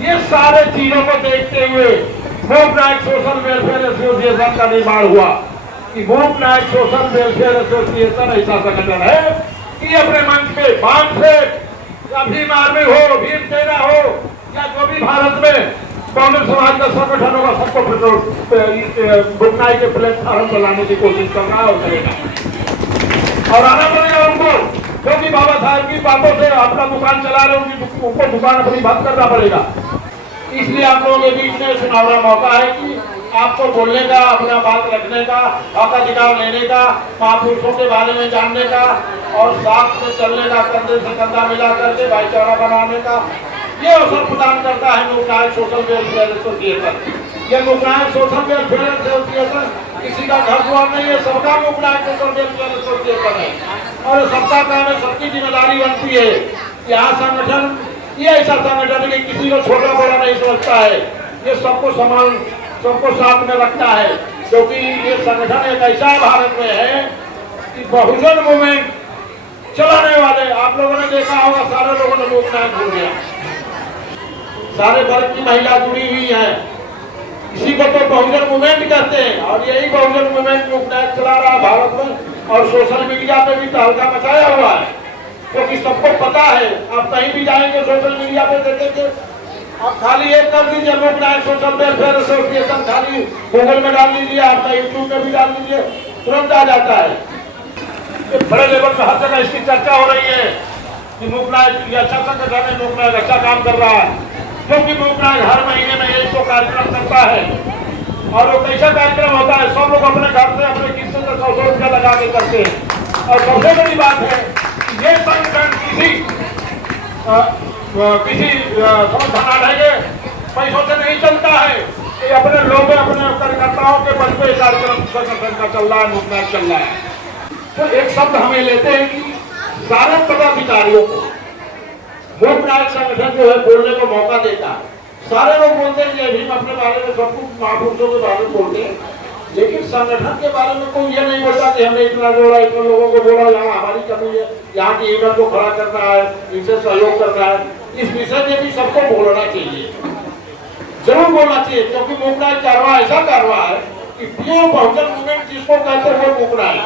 ये सारे चीजों को देखते हुए मूक नायक सोशल वेलफेयर एसोसिएशन का निर्माण हुआ कि मूक नायक सोशल वेलफेयर एसोसिएशन ऐसा संगठन है कि अपने मंच पे बांध से या भीम आर्मी हो, भीम सेना हो या जो भी भारत में कांग्रेस समाज का संगठन होगा, सबको मूक नायक के प्लेटफॉर्म पर लाने की कोशिश करना है और करेगा। और आना पड़ेगा उनको, क्योंकि बाबा साहब की बातों से अपना दुकान चला रहे हैं, उनको दुकान अपनी बंद करना पड़ेगा। इसलिए आप लोगों के बीच में सुनहरा मौका है कि आपको बोलने का, अपना बात रखने का, हक अधिकार लेने का, महापुरुषों के बारे में जानने का और साथ में चलने का, कंधे से कंधा मिला करके भाईचारा बनाने का ये अवसर प्रदान करता है मूक नायक सोशल वेलफेयर एसोसिएशन। ये मूक नायक सोशल वेलफेयर एसोसिएशन किसी का घर द्वार नहीं है, सबका मूक नायक सोशल वेलफेयर एसोसिएशन है और सबका काम है, सबकी जिम्मेदारी बनती है। यहाँ संगठन ये ऐसा संगठन है कि किसी को छोटा बड़ा नहीं समझता है, ये सबको समान, सबको साथ में रखता है, क्योंकि ये संगठन एक ऐसा भारत में है कि बहुजन मूवमेंट चलाने वाले, आप लोगों ने देखा होगा, सारे लोगों ने मूक नायक भूल गया, सारे वर्ग की महिला जुड़ी हुई है, इसी को तो बहुजन मूवमेंट कहते हैं और यही बहुजन मूवमेंट मूक नायक चला रहा है भारत में और सोशल मीडिया पे भी तहलका मचाया हुआ है, क्योंकि सबको पता है। आप कहीं भी जाएंगे सोशल मीडिया पे देखेंगे, आप खाली एक कर दीजिए मूक नायक सोशल वेलफेयर एसोसिएशन, खाली गूगल में डाल लीजिए, आपका यूट्यूब में भी डाल लीजिए, तुरंत आ जाता है। बड़े लेवल पर हर जगह इसकी चर्चा हो रही है कि मूक नायक ये अच्छा संगठन है, मूक नायक अच्छा काम कर रहा है, क्योंकि मूक नायक हर महीने में एक तो कार्यक्रम करता है और वो कैसा कार्यक्रम होता है, सब लोग अपने घर से अपने किस्से से 100 रुपया लगा के करते हैं। और सबसे बड़ी बात है ये संगठन किसी धनाढ़ के पैसों से नहीं चलता है, ये अपने लोगों, अपने कार्यकर्ताओं के बल पे कार्यक्रम संगठन का चल रहा है, मूक नायक चल रहा है। तो एक शब्द हमें लेते हैं कि सारे पदाधिकारियों को मूक नायक संगठन जो है बोलने को मौका देता है। सारे लोग बोलते हैं, ये भी अपने बारे में सब कुछ महापुरुषों के बारे में बोलते हैं, लेकिन संगठन के बारे में कोई ये नहीं बोलता कि हमने इतना जोड़ा, इतने लोगों को बोला, यहाँ हमारी कमी है, यहाँ की इवेंट को खड़ा करना है, इनसे सहयोग करना है। इस विषय में भी सबको बोलना चाहिए, जरूर बोलना चाहिए, क्योंकि मूक नायक कारवा ऐसा कारवा है कि प्योर बहुजन मूवमेंट जिसको कहते हैं वो मूक नायक,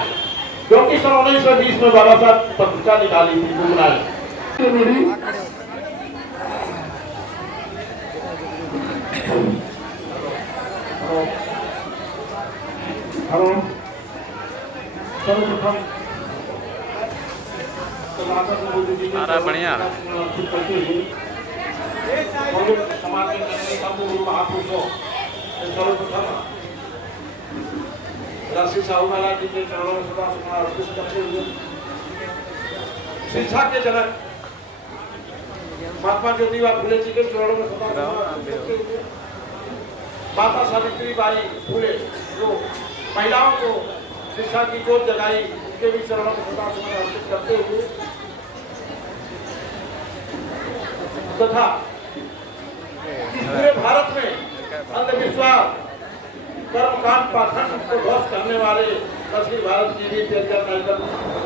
क्योंकि सन 1920 में बाबा साहब पत्रिका निकाली थी मूक नायक। हेलो, सर्वप्रथम बढ़िया समाज के महापुरुषों सर्वप्रथम राशि साहू महाराज जी के चरणों में सदा समर्पित करते हुए शिक्षा के जनक महात्मा ज्योतिबा फुले जी के चरणों में सदा समर्पित करते हुए माता सावित्री बाई फुले जो महिलाओं को शिक्षा की जोत जगाई, उनके भी चरणों में सदा समर्पित करते हुए तथा इस पूरे भारत में अंधविश्वास, कर्मकांड, पाखंड को ध्वस्त करने वाले दक्षिण भारत की भी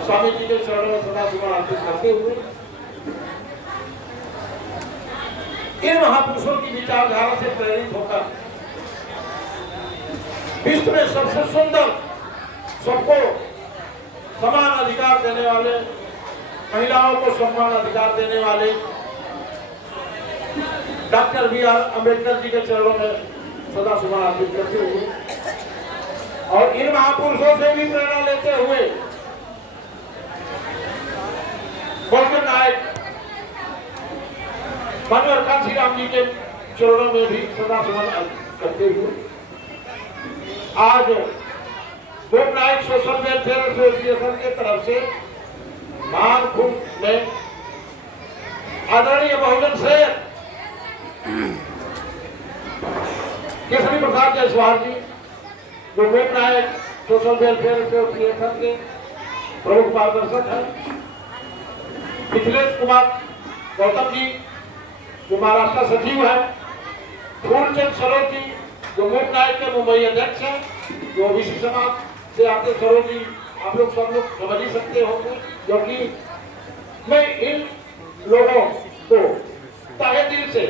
स्वामी जी के चरणों में सदा समर्पित करते हुए इन महापुरुषों की विचारधारा से प्रेरित होकर विश्व में सबसे सुंदर, सबको समान अधिकार देने वाले, महिलाओं को सम्मान अधिकार देने वाले डॉक्टर B.R. अम्बेडकर जी के चरणों में सदा समर्पित करते हुए और इन महापुरुषों से भी प्रेरणा लेते हुए बहुजन नायक माननीय कांशीराम जी के चरणों में भी सदा समर्पित करते हुए आज मूक नायक सोशल वेलफेयर एसोसिएशन के तरफ से मानखुंड में आदरणीय बहुजन शेर केसरी प्रसाद जायसवाल जी जो मूक नायक सोशल वेलफेयर एसोसिएशन के प्रमुख मार्गदर्शक हैं, मिथिलेश कुमार गौतम जी जो महाराष्ट्र सचिव है, फूलचंद सरोज जी जो मूक नायक के मुंबई अध्यक्ष हैं, जो ओबीसी समाज से आते सरोज जी आप लोग सब लोग समझ ही सकते होंगे, क्योंकि मैं इन लोगों को तहे दिल से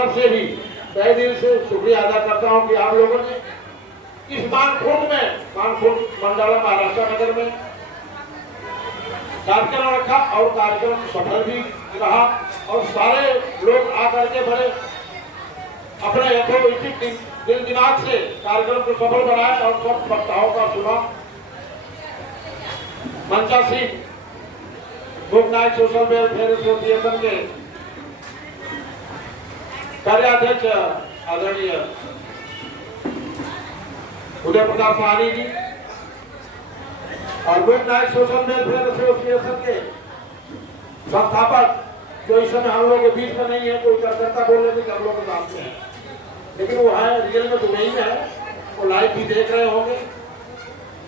तरफ से भी तहे दिल से शुक्रिया अदा करता हूं कि आप लोगों ने इस मानखुर्द मंडला महाराष्ट्र नगर में कार्यक्रम रखा और कार्यक्रम सफल भी रहा और सारे लोग आकर के बड़े अपने यथोचित दिल दिमाग से कार्यक्रम को सफल बनाया और सब वक्ताओं का सुना। Mancha Singh Mooknayak social welfare association के कार्याध्यक्ष आदरणीय उदय प्रकाश सहानी जी और मूकनायक सोशल वेलफेयर एसोसिएशन के संस्थापक जो इस समय हम लोग के बीच में नहीं है, कोई कार्यकर्ता बोल रहे थे कि हम लोग के साथ में है, लेकिन वो है रियल में दुबई में है, वो लाइव भी देख रहे होंगे।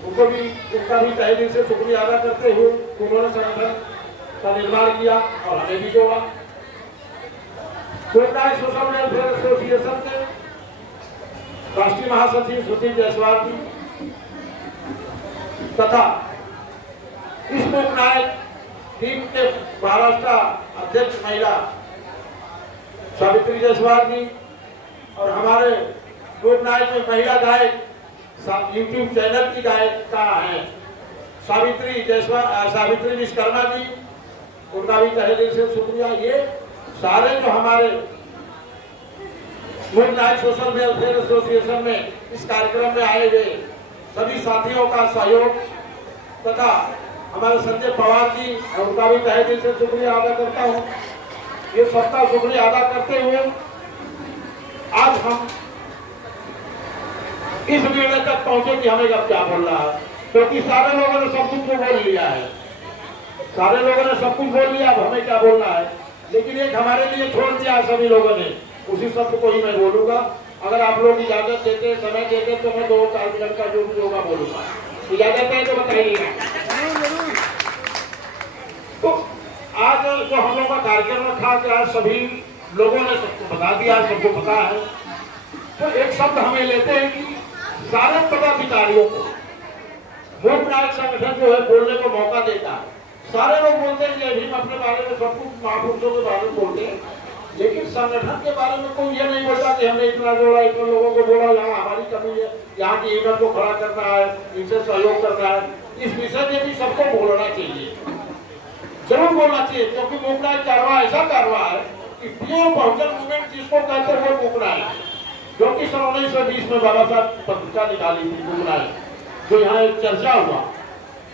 उनका भी तहे दिल से शुक्रिया अदा करते हुए उन्होंने संगठन का निर्माण किया और हमें भी जोड़ा। मूकनायक सोशल वेलफेयर एसोसिएशन के राष्ट्रीय महासचिव सुधीर जायसवाल जी तथा इस मूकनायक टीम के महाराष्ट्र अध्यक्ष महिला सावित्री जायसवाल जी और हमारे मूकनायक में महिला गायक यूट्यूब चैनल की गायिका है सावित्री विश्वकर्मा जी, उनका भी तहे दिल से शुक्रिया। ये सारे जो हमारे मूकनायक सोशल वेलफेयर एसोसिएशन में इस कार्यक्रम में आए हुए सभी साथियों का सहयोग तथा हमारे संजय पवार जी, उनका भी तहे दिल से शुक्रिया अदा करता हूँ। ये सबका शुक्रिया अदा करते हुए आज हम इस निर्णय तक पहुंचे कि हमें अब क्या बोलना है, क्योंकि सारे लोगों ने सब कुछ बोल लिया है, सारे लोगों ने सब कुछ बोल लिया, अब हमें क्या बोलना है। लेकिन एक हमारे लिए छोड़ दिया है सभी लोगों ने, उसी शब्द को ही मैं बोलूंगा। अगर आप लोग इजाजत देते, समय देते तो मैं 2-4 मिनट का जो भी होगा बोलूंगा। इजाजत है तो बताइएगा। तो आज जो हम लोग का कार्यक्रम रखा कि आज सभी लोगों ने सबको बता दिया, सबको पता है, तो एक शब्द हमें लेते हैं कि सारे पदाधिकारियों को मूकनायक संगठन जो है बोलने को मौका देता है। सारे लोग बोलते हैं कि भीम अपने बारे में सब कुछ महापुरुषों के बारे में बोलते हैं, लेकिन संगठन के बारे में कोई ये नहीं बोलता कि हमने इतना जोड़ा, इतने लोगों को बोला, यहाँ हमारी कमी है, यहाँ की इमेज को खड़ा करना है, इनसे सहयोग करना है। इस विषय में भी सबको बोलना चाहिए, जरूर बोलना चाहिए, क्योंकि मूकनायक कारवा ऐसा कारवा है कि प्योर बहुजन मूवमेंट जिसको कहते हैं वो मूकनायक, जो कि सन 1920 में बाबा साहब पत्रिका निकाली थी मूकनायक, जो यहाँ एक चर्चा हुआ,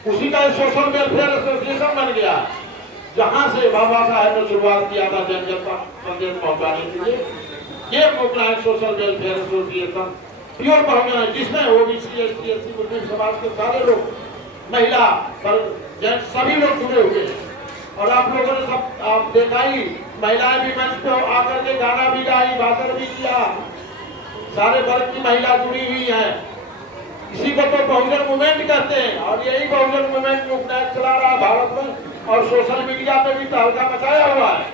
उसी का सोशल वेलफेयर एसोसिएशन बन गया, जहां से बाबा साहब ने शुरुआत किया था जन जन तक संदेश पहुंचाने के लिए। ये Mooknayak social welfare association pure Bahujan है, जिसमें ओबीसी, एसटी, एससी, मुस्लिम समाज के सारे लोग, महिला वर्ग, जेंट्स सभी लोग जुड़े हुए हैं। और आप लोगों ने सब आप देखा ही, महिलाएं भी मंच पे आकर के गाना भी गाई, भाषण भी किया, सारे वर्ग की महिला जुड़ी हुई है। इसी को तो बहुजन मूवमेंट कहते हैं, और यही बहुजन मूवमेंट मूकनायक चला रहा है भारत में, और सोशल मीडिया पे भी तहलका मचाया हुआ है,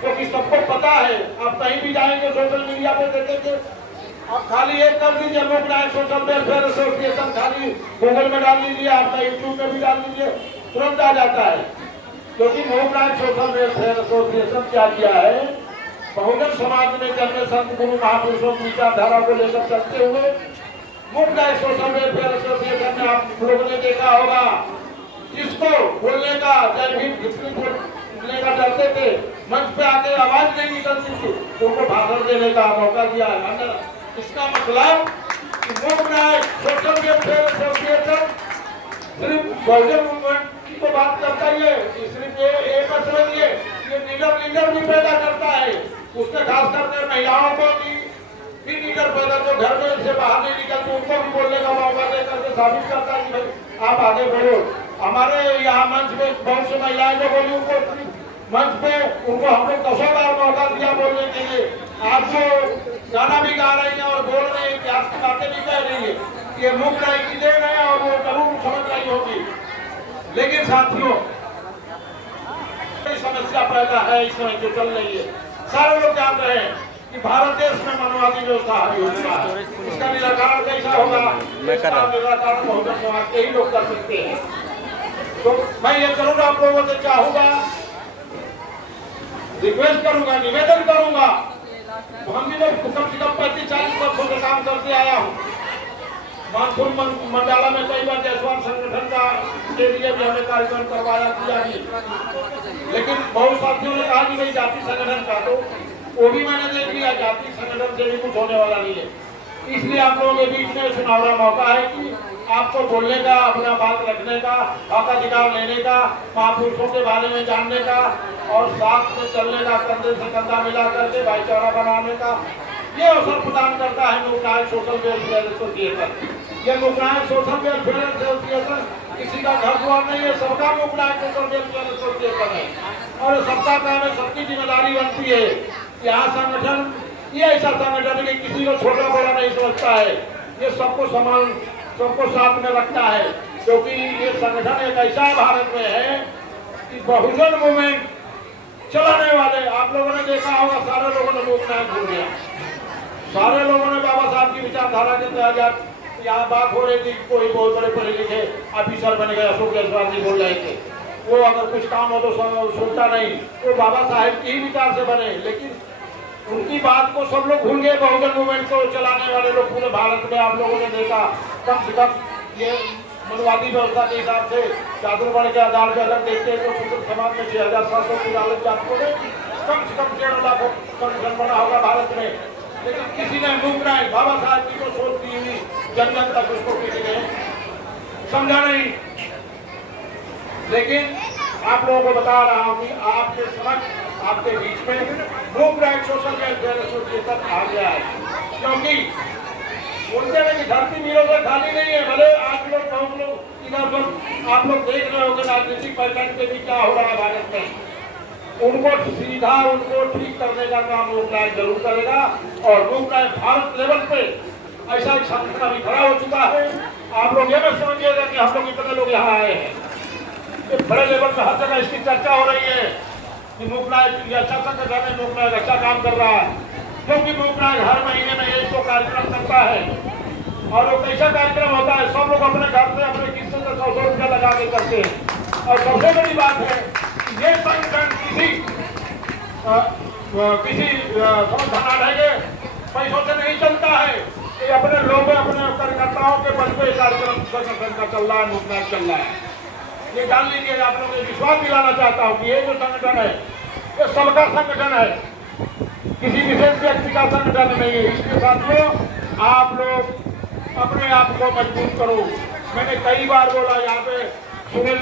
क्योंकि सबको पता है। आप कहीं भी जाएंगे सोशल मीडिया पे देखेंगे, आप खाली एक कर दीजिए मूकनायक सोशल वेलफेयर एसोसिएशन, खाली गूगल में डाल लीजिए, आपका यूट्यूब में भी डाल लीजिए, तुरंत आ जाता है। क्योंकि मूकनायक सोशल वेलफेयर एसोसिएशन क्या किया है, बहुजन समाज में जन्मे संत गुरु महापुरुषों की विचारधारा को लेकर चलते हुए मूकनायक सोशल वेलफेयर एसोसिएशन में आप लोगों ने देखा होगा, जिसको बोलने का जय भीम बोलने का डरते थे, मंच पे आके आवाज नहीं निकलती थी, उनको भाषण देने का मौका दिया है। इसका मतलब कि मूकनायक सोशल वेलफेयर एसोसिएशन सिर्फ बहुजन मूवमेंट की तो बात करता ही है, सिर्फ ये मतलब ये लीडर भी पैदा करता है, उसने खास करके महिलाओं को भी लीडर पैदा, जो घर में से बाहर नहीं निकलते उनको भी बोलने का मौका दे करके साबित करता है कि भाई आप आगे बढ़ो। हमारे यहाँ मंच में बहुत सी महिलाएं जो बोली, उनको मंच पे उनको हम लोग 10 बार मौका दिया बोलने के लिए। आज जो गाना भी गा रही है और बोल रही है, इतिहास की बातें भी कह रही है, ये मूकनायक की देन है और वो जरूर समझ रही होगी। लेकिन साथियों, समस्या पैदा है इस समय जो चल रही है, सारे लोग जान रहे हैं कि भारत देश में मनोवादी व्यवस्था हावी हो चुका है। इसका निराकरण कैसा होगा, इसका निराकरण बहुजन समाज के ही लोग कर सकते हैं। तो मैं ये जरूर आप लोगों से चाहूंगा, रिक्वेस्ट करूंगा, निवेदन करूंगा हम भी लोग कम से कम 35-40 वर्षों से काम करते आया हूँ। मानसून मंडाला में कई बार जयसवाल संगठन का के लिए भी हमने कार्यक्रम करवाया किया भी, लेकिन बहुत साथियों ने कहा कि भाई जाति संगठन का, तो वो भी मैंने देख लिया, जाति संगठन से भी कुछ होने वाला नहीं है। इसलिए आप लोगों के बीच में सुनहरा मौका है कि आपको बोलने का, अपना बात रखने का, हक अधिकार लेने का, महापुरुषों के बारे में जानने का और साथ में चलने का, कंधे से कंधा मिला करके भाईचारा बनाने का ये अवसर प्रदान करता है लोकनायक सोशल वेलफेयर एसोसिएशन। ये लोकनायक सोशल वेलफेयर एसोसिएशन किसी का घर द्वार नहीं है, सबका लोकनायक सोशल वेलफेयर एसोसिएशन है और सबका काम है, सबकी जिम्मेदारी बनती है। यहाँ संगठन ये ऐसा संगठन है कि किसी को छोटा बड़ा नहीं समझता है, ये सबको समान, सबको साथ में रखता है, क्योंकि ये संगठन एक ऐसा भारत में है कि बहुजन मूवमेंट चलाने वाले, आप लोगों ने देखा होगा, सारे लोगों ने लोकनायक भूल गया, सारे लोगों ने बाबा साहब की विचारधारा के तहत यहाँ बात हो रही थी, कोई बहुत बड़े पढ़े लिखे ऑफिसर बने गए, अशोक जायसवाल जी बोल रहे थे, वो अगर कुछ काम हो तो सुनता नहीं, वो बाबा साहब की ही विचार से बने, लेकिन उनकी बात को सब लोग भूल गए। बहुजन मूवमेंट को चलाने वाले लोग पूरे भारत में आप लोगों ने देखा, कम से कम ये मनवादी व्यवस्था के हिसाब से चातुर्वर्ण के आधार पर अगर देखते हैं तो शुद्ध समाज में 6,743 जातकों ने कम से कम 1.5 लाख संगठन बना होगा भारत में, लेकिन किसी ने लोकनायक बाबा साहब जी को सोच दी हुई जन जन तक उसको किसी ने समझा नहीं। लेकिन आप लोगों को बता रहा हूँ कि आपके समक्ष, आपके बीच में लोकनायक सोशल वेलफेयर एसोसिएशन आ गया है, क्योंकि बोलते हैं कि धरती वीरों से खाली नहीं है। भले आज लोग बहुत लोग इधर उधर आप लोग देख रहे होंगे राजनीतिक पैटर्न पे भी क्या हो रहा है भारत में, उनको सीधा उनको ठीक करने का काम लोकनायक जरूर करेगा और लोकनायक भारत लेवल पे ऐसा एक संगठन अभी खड़ा हो चुका है। आप लोग ये मत समझिएगा कि हम लोग इतने लोग यहाँ आए हैं, बड़े लेवल पे हर जगह इसकी चर्चा हो रही है कि लोकनायक अच्छा संगठन है, लोकनायक अच्छा काम कर रहा है, क्योंकि लोकनायक हर महीने में 1-2 कार्यक्रम करता है और वो कैसा कार्यक्रम होता है, सब लोग अपने घर से अपने किस्से से 100 रुपया लगा के करते हैं। और सबसे बड़ी बात है कि ये संगठन किसी समझाने के पैसों से नहीं चलता है, ये अपने लोगों, अपने कार्यकर्ताओं के बल पे कार्यक्रम संगठन का चल रहा है, लोकनायक चल रहा है। ये जान लीजिए, आप लोगों को विश्वास दिलाना चाहता हूँ कि ये जो संगठन है ये सबका संगठन है, किसी विशेष व्यक्ति का संगठन नहीं है। इसके साथियों आप लोग अपने आप को मजबूत करो। मैंने कई बार बोला, यहाँ पे सुनील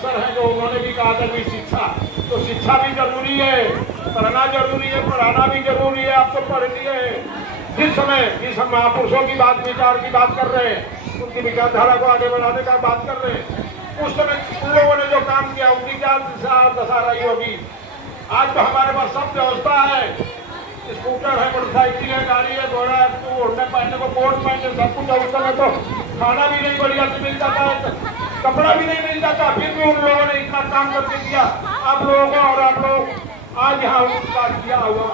सर हैं जो उन्होंने भी कहा था कि शिक्षा, तो शिक्षा भी जरूरी है, पढ़ना जरूरी है, पढ़ाना भी जरूरी है। आप तो पढ़ लिए, जिस हम महापुरुषों की बात, विचार की बात कर रहे हैं, उनकी विचारधारा को आगे बढ़ाने का बात कर रहे हैं, उस समय उन लोगों ने जो काम किया उनकी क्या दशा रही होगी। आज तो हमारे पास सब व्यवस्था है, स्कूटर है, मोटरसाइकिल है, गाड़ी है, घोड़ा है, तो उड़ने पहनने को कोट पहनने सब कुछ है। उस समय तो खाना भी नहीं बढ़िया से मिल जाता है, कपड़ा भी नहीं मिल जाता, फिर भी उन लोगों ने इतना काम करके किया आप लोगों को, और आप लोग आज यहाँ उनका किया हुआ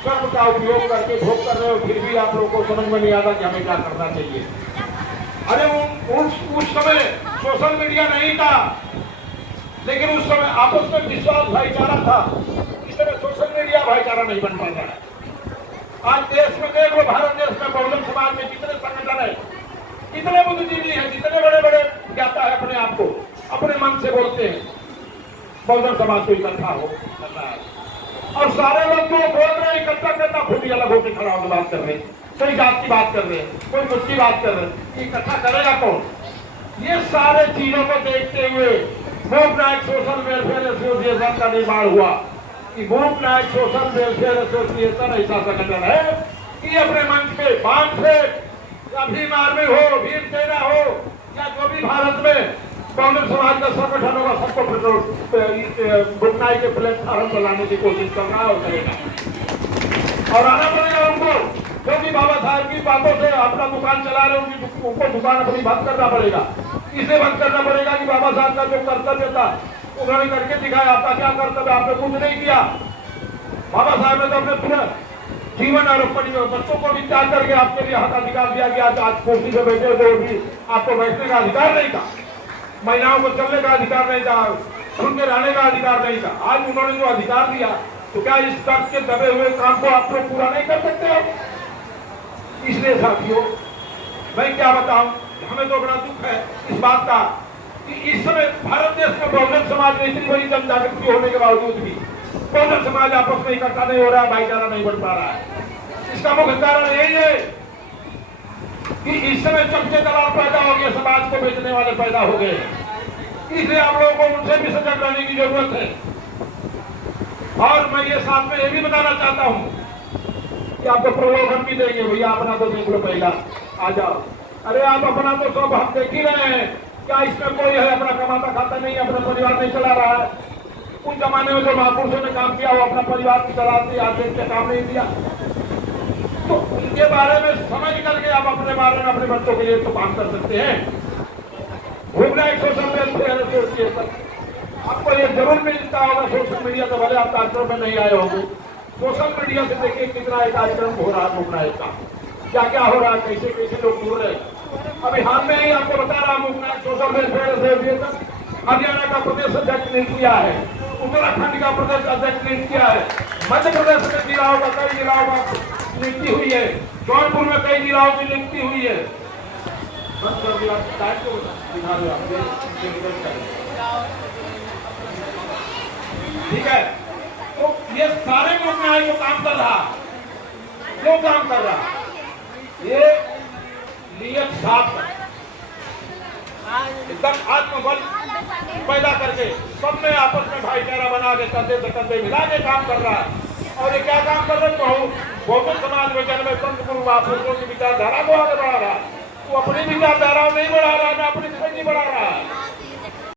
कर्म का उपयोग करके भोग कर रहे हो, फिर भी आप लोगों को समझ में नहीं आता कि हमें क्या करना चाहिए। अरे उस समय सोशल मीडिया नहीं था, लेकिन उस समय आपस में विश्वास भाईचारा था। इस समय सोशल मीडिया भाईचारा नहीं बन पाता है। आज देश में देख लो, भारत देश में बहुजन समाज में कितने संगठन है, कितने बुद्धिजीवी हैं, कितने बड़े बड़े ज्ञाता है, अपने आप को अपने मन से बोलते हैं बहुजन समाज को इकट्ठा हो करना है, और सारे लोग जो बोल रहे हैं इकट्ठा करना, खुद ही अलग होकर खड़ा होकर बात कर रहे हैं, कोई जात की बात कर रहे हैं, कोई कुछ की बात कर रहे हैं, इकट्ठा करेगा कौन? ये सारे चीजों को देखते हुए लोकनायक सोशल वेलफेयर एसोसिएशन का निर्माण हुआ कि लोकनायक सोशल वेलफेयर एसोसिएशन ऐसा संगठन है कि अपने मंच पे बांध से या भीम आर्मी हो, भीम सेना हो, या जो भी भारत में बहुजन समाज का संगठन होगा, सबको लोकनायक के प्लेटफॉर्म पर लाने की कोशिश कर रहा है और करेगा। और आना पड़ेगा उनको, क्योंकि बाबा साहब की बातों से अपना दुकान चला रहे, उनको दुकान अपनी बंद करना पड़ेगा। इसे बंद करना पड़ेगा कि बाबा साहब का जो कर्तव्य था उन्होंने करके दिखाया। आपका क्या कर्तव्य? आपने कुछ नहीं किया। बाबा साहब ने तो अपने पूरा जीवन अर्पण, बच्चों को भी त्याग करके आपके लिए हक अधिकार दिया गया। आज कुर्सी से बैठे हुए भी आपको बैठने का अधिकार नहीं था, महिलाओं को चलने का अधिकार नहीं था, खुल के रहने का अधिकार नहीं था। आज उन्होंने जो अधिकार दिया तो क्या इस कर्ज के दबे हुए काम को आप लोग पूरा नहीं कर सकते हो? इसलिए साथियों मैं क्या बताऊं, हमें तो बड़ा दुख है इस बात का कि इस समय भारत देश में बहुजन समाज में इतनी बड़ी जन जागृति होने के बावजूद भी बहुजन समाज आपस में इकट्ठा नहीं हो रहा, भाईचारा नहीं बढ़ पा रहा है। इसका मुख्य कारण यही है कि इस समय चमचे दलाल पैदा हो गए, समाज को बेचने वाले पैदा हो गए। इसलिए आप लोगों को उनसे भी सजग रहने की जरूरत है। और मैं ये साथ में ये भी बताना चाहता हूँ कि आपको प्रलोभन भी देंगे, भैया अपना तो देख लो, पहला आ जाओ। अरे आप अपना तो सब हम देख ही रहे हैं, क्या इसमें कोई है अपना कमाता खाता नहीं, अपना परिवार नहीं चला रहा है? उस जमाने में जो महापुरुषों ने काम किया वो अपना परिवार की चलाते, आज देश के काम नहीं दिया। तो उनके बारे में समझ करके आप अपने बारे में अपने बच्चों के लिए तो काम कर सकते हैं। घूमना एक सोशल वेलफेयर एसोसिएशन, आपको ये जरूर मिलता होगा सोशल मीडिया से, भले आप कार्यक्रम में नहीं आए होंगे। सोशल मीडिया से देखिए कितना एक कार्यक्रम हो रहा है मुकनायक का, क्या क्या हो रहा है, कैसे कैसे लोग जुड़ रहे हैं। अभी हाल में ही आपको बता रहा हूँ, सोशल वेलफेयर एसोसिएशन हरियाणा का प्रदेश अध्यक्ष नियुक्त किया है, उत्तराखंड का प्रदेश अध्यक्ष नियुक्त किया है, मध्य प्रदेश के जिलाओं का कई जिलाओं का नियुक्ति हुई है, जौनपुर में कई जिलाओं की नियुक्ति हुई है। ठीक है, तो ये सारे मुकनायक जो काम कर रहा, क्यों काम कर रहा, ये नियत साफ एकदम आत्मबल पैदा करके सब में आपस में भाईचारा बना के कंधे से कंधे मिला के काम कर रहा है। और ये क्या काम कर रहे हैं? बहुजन समाज में जन्मे संत गुरु महापुरुषों की विचारधारा को आगे बढ़ा रहा है। वो अपनी विचारधारा नहीं बढ़ा रहा है, ना अपनी समझ नहीं बढ़ा रहा है।